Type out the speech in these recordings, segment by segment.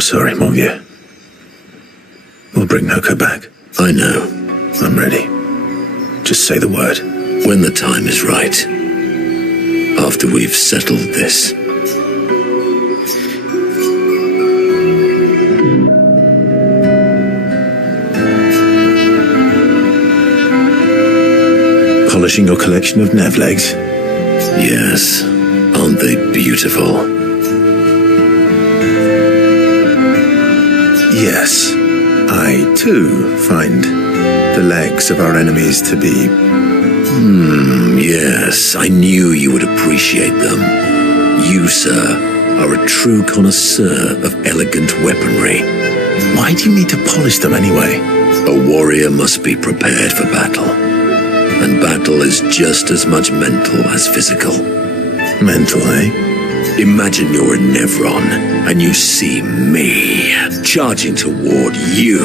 I'm sorry, mon vieux. We'll bring Noko back. I know. I'm ready. Just say the word. When the time is right. After we've settled this. Polishing your collection of nav legs? Yes. Aren't they beautiful? Yes. I, too, find the legs of our enemies to be... Yes. I knew you would appreciate them. You, sir, are a true connoisseur of elegant weaponry. Why do you need to polish them anyway? A warrior must be prepared for battle. And battle is just as much mental as physical. Mental, eh? Imagine you're in Nevron, and you see me charging toward you,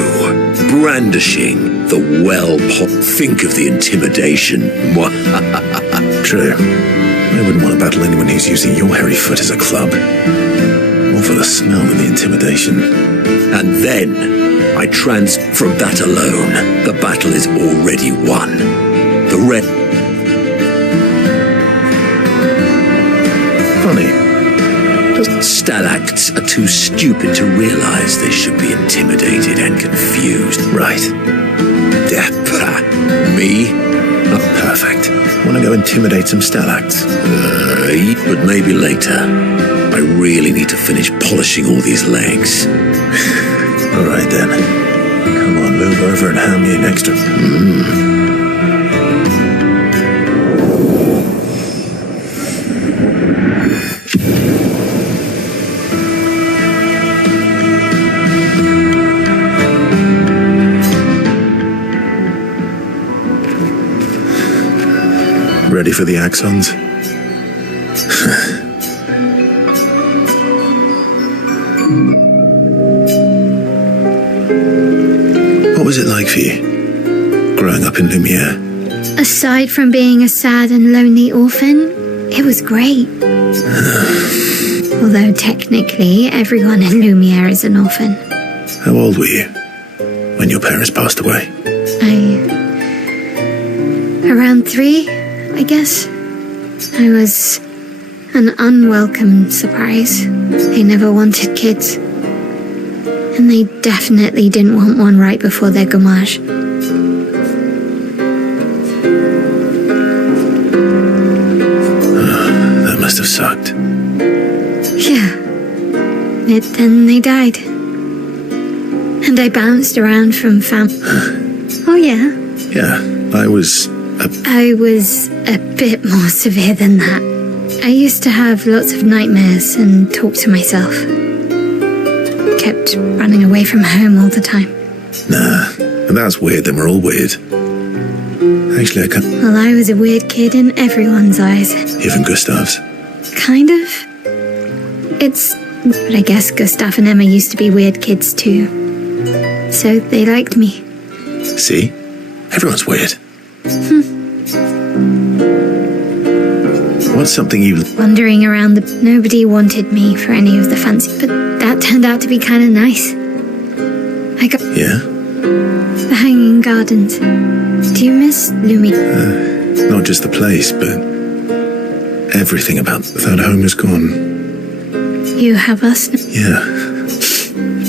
brandishing the well-pot. Think of the intimidation. True. I wouldn't want to battle anyone who's using your hairy foot as a club. More for the smell than the intimidation. And then, from that alone, the battle is already won. The red... Funny. Stalacts are too stupid to realize they should be intimidated and confused. Right. Me? Perfect. Want to go intimidate some stalacts? But maybe later. I really need to finish polishing all these legs. All right, then. Come on, move over and hand me an extra... Ready for the axons? What was it like for you, growing up in Lumiere? Aside from being a sad and lonely orphan, it was great. Although technically, everyone in Lumiere is an orphan. How old were you when your parents passed away? Around 3, I guess. I was an unwelcome surprise. They never wanted kids. And they definitely didn't want one right before their gommage. That must have sucked. Yeah. Then they died. And I bounced around from Oh, yeah? Yeah, I was a bit more severe than that. I used to have lots of nightmares and talk to myself. Kept running away from home all the time. Nah, if that's weird, then we're all weird. Actually, I can't... Well, I was a weird kid in everyone's eyes. Even Gustav's? Kind of. But I guess Gustav and Emma used to be weird kids too. So they liked me. See? Everyone's weird. What's something you... Wandering around Nobody wanted me for any of the fancy, but that turned out to be kind of nice. I got... Yeah? The Hanging Gardens. Do you miss Lumi? Not just the place, but... everything about that home is gone. You have us? Yeah.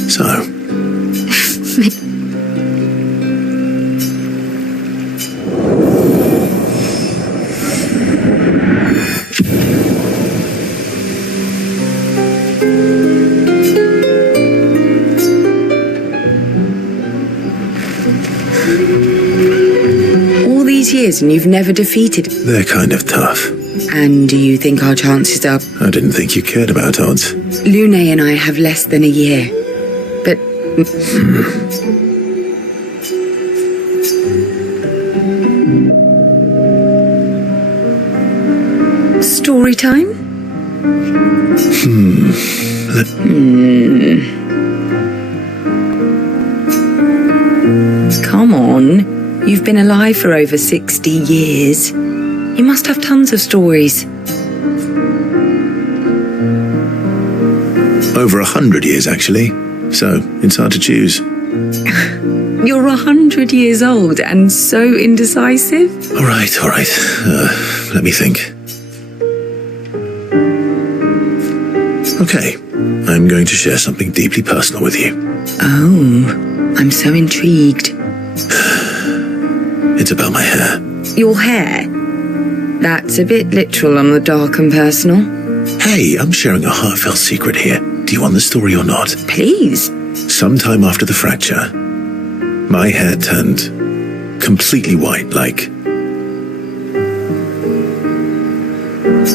So... All these years and you've never defeated... They're kind of tough. And do you think our chances are... I didn't think you cared about odds. Lune and I have less than a year. But... Story time? Come on. You've been alive for over 60 years. You must have tons of stories. Over 100 years, actually. So, it's hard to choose. You're 100 years old and so indecisive? All right. Let me think. Okay, I'm going to share something deeply personal with you. Oh, I'm so intrigued. It's about my hair. Your hair? That's a bit literal on the dark and personal. Hey, I'm sharing a heartfelt secret here. Do you want the story or not? Please. Sometime after the fracture, my hair turned completely white, like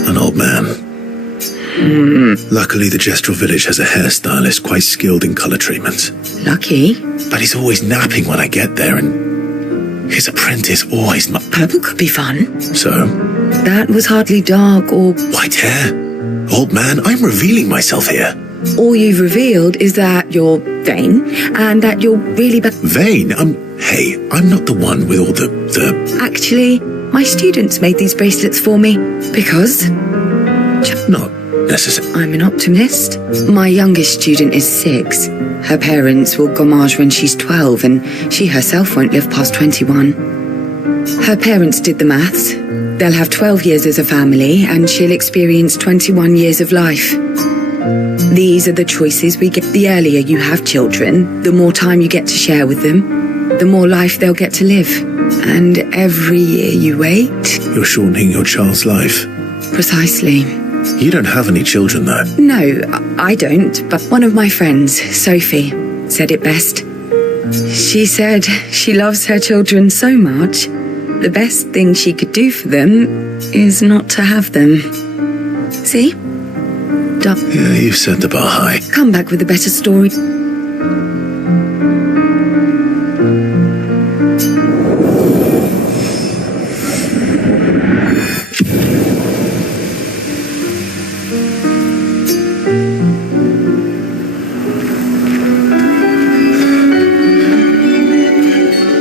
an old man. Luckily, the Gestural village has a hairstylist quite skilled in color treatments. Lucky. But he's always napping when I get there, and his apprentice always... Purple could be fun. So? That was hardly dark or... White hair? Old man, I'm revealing myself here. All you've revealed is that you're vain, and that you're really Vain? Hey, I'm not the one with all the... Actually, my students made these bracelets for me, because... Not necessarily. I'm an optimist. My youngest student is 6. Her parents will gommage when she's 12, and she herself won't live past 21. Her parents did the maths. They'll have 12 years as a family, and she'll experience 21 years of life. These are the choices we get. The earlier you have children, the more time you get to share with them, the more life they'll get to live. And every year you wait... You're shortening your child's life. Precisely. You don't have any children, though. No, I don't, but one of my friends, Sophie, said it best. She said she loves her children so much, the best thing she could do for them is not to have them. See? Yeah, you've set the bar high. Come back with a better story.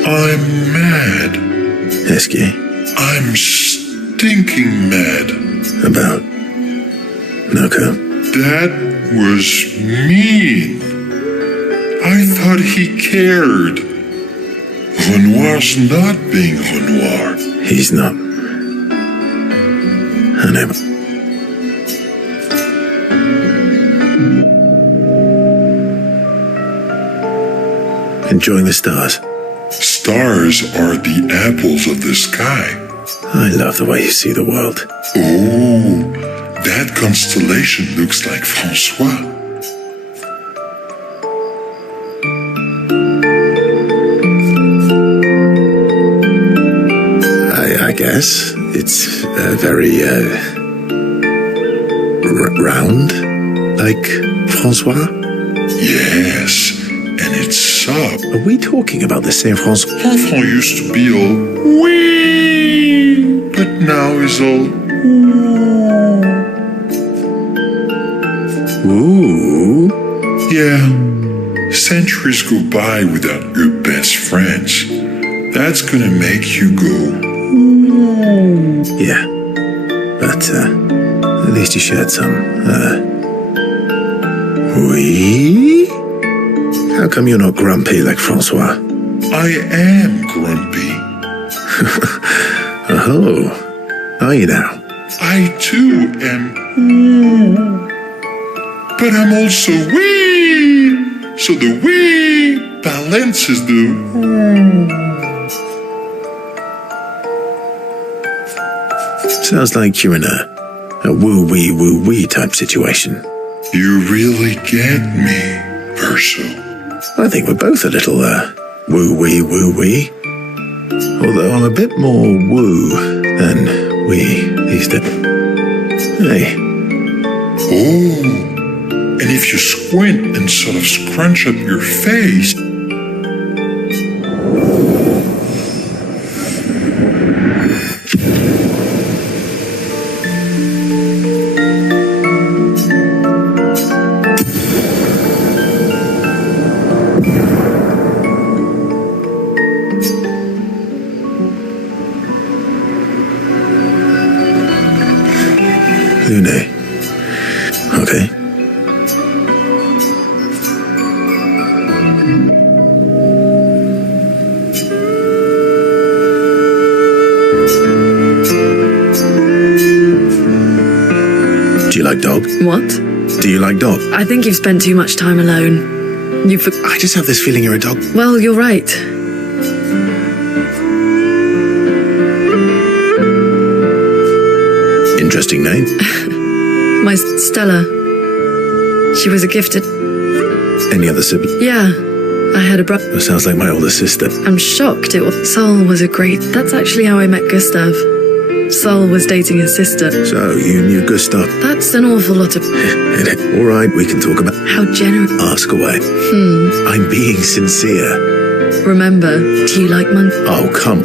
I'm mad. Esky. I'm stinking mad. About... Noko. That was mean. I thought he cared. Renoir's not being Renoir. He's not. I know. Enjoying the stars? Stars are the apples of the sky. I love the way you see the world. Oh, that constellation looks like Francois. I guess. It's very, round? Like Francois? Yes, and it's soft. Are we talking about the same Francois? Enfant used to be all wee, but now is all Ooh. yeah. Centuries go by without your best friends. That's gonna make you go. Yeah. But, at least you shared some, oui? How come you're not grumpy like Francois? I am grumpy. Oh. Are you now? I too am. But I'm also wee. So the wee balances the. Sounds like you're in a woo-wee type situation. You really get me, Verso. I think we're both a little, woo-wee. Although I'm a bit more woo than wee these days. Hey. Oh, and if you squint and sort of scrunch up your face. Lune. Okay. What? Do you like dogs? I think you've spent too much time alone. I just have this feeling you're a dog. Well, you're right. Interesting name. My Stella. She was a gifted... Any other sibling? Yeah, I had a brother. That sounds like my older sister. I'm shocked. Sol was a great... That's actually how I met Gustav. Sol was dating his sister. So, you knew Gustav? That's an awful lot of... All right, we can talk about... How generous... Ask away. I'm being sincere. Remember, do you like monkeys? Oh, come.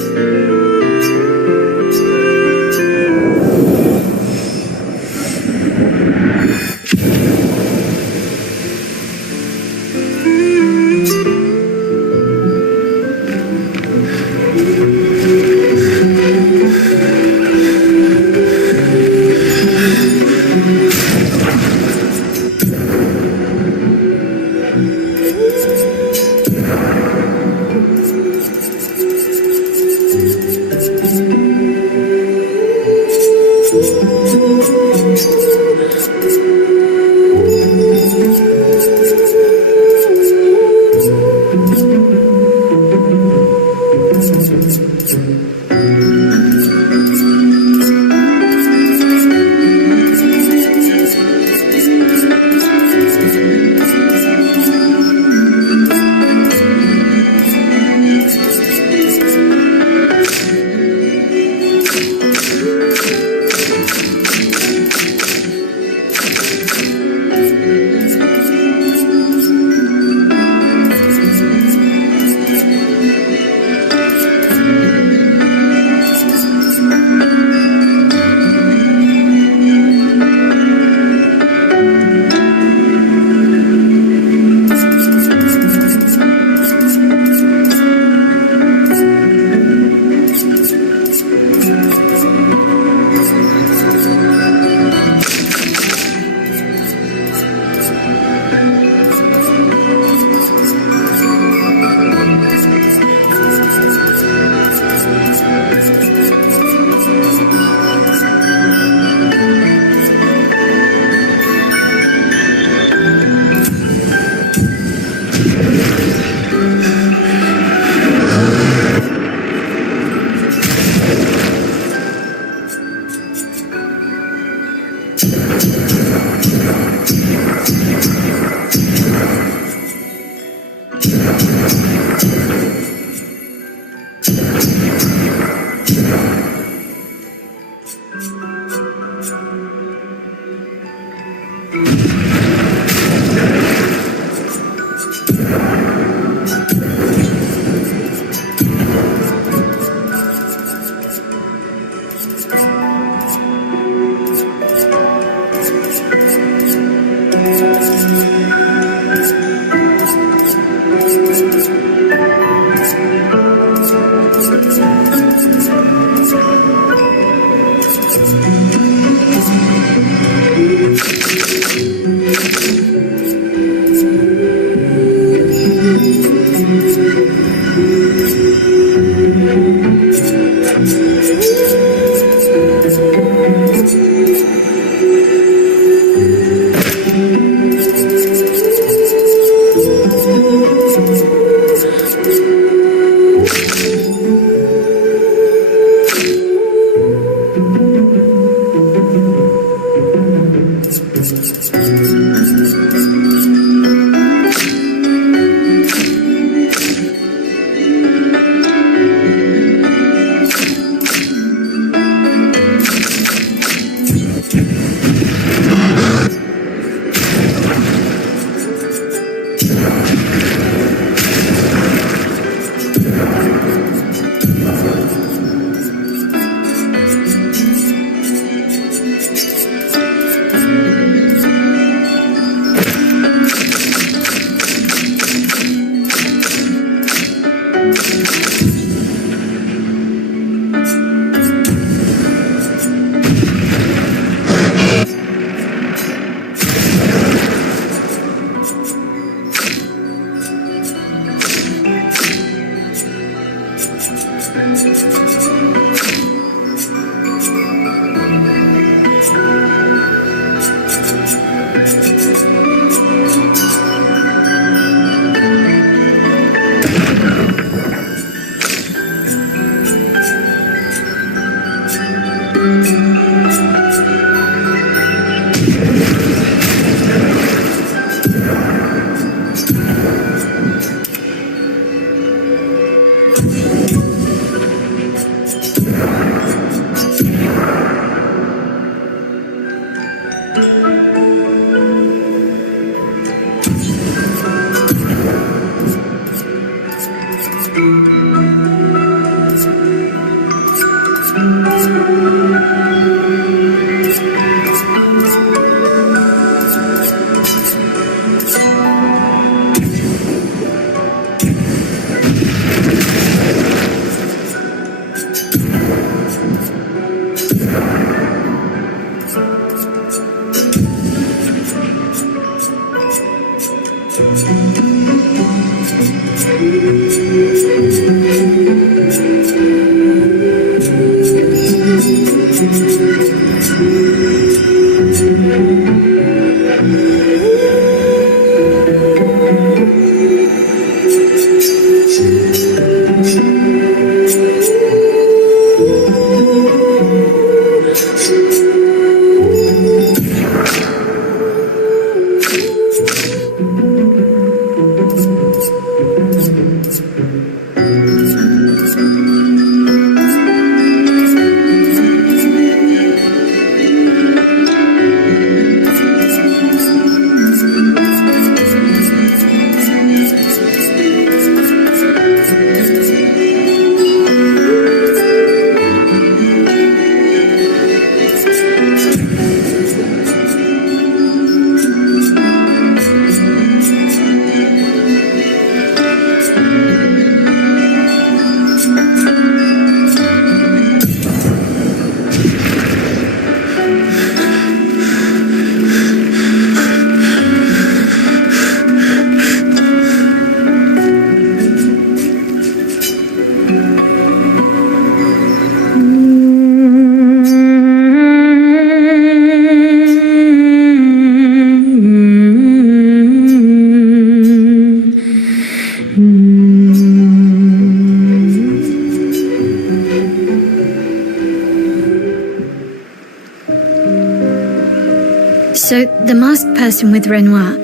So, the masked person with Renoir,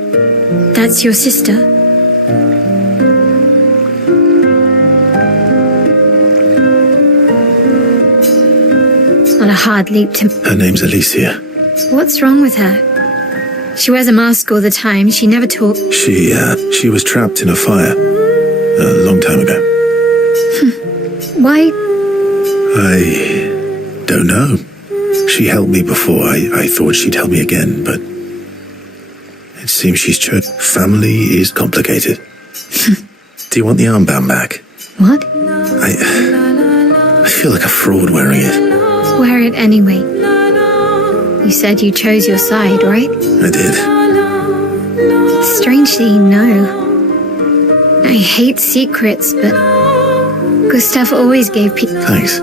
that's your sister? Not a hard leap to... Her name's Alicia. What's wrong with her? She wears a mask all the time, she never talks. She was trapped in a fire a long time ago. Why? I don't know. She helped me before. I thought she'd help me again, but it seems she's chosen. Family is complicated. Do you want the armband back? What? I feel like a fraud wearing it. Wear it anyway. You said you chose your side, right? I did. Strangely, no. I hate secrets, but Gustav always gave people... Thanks.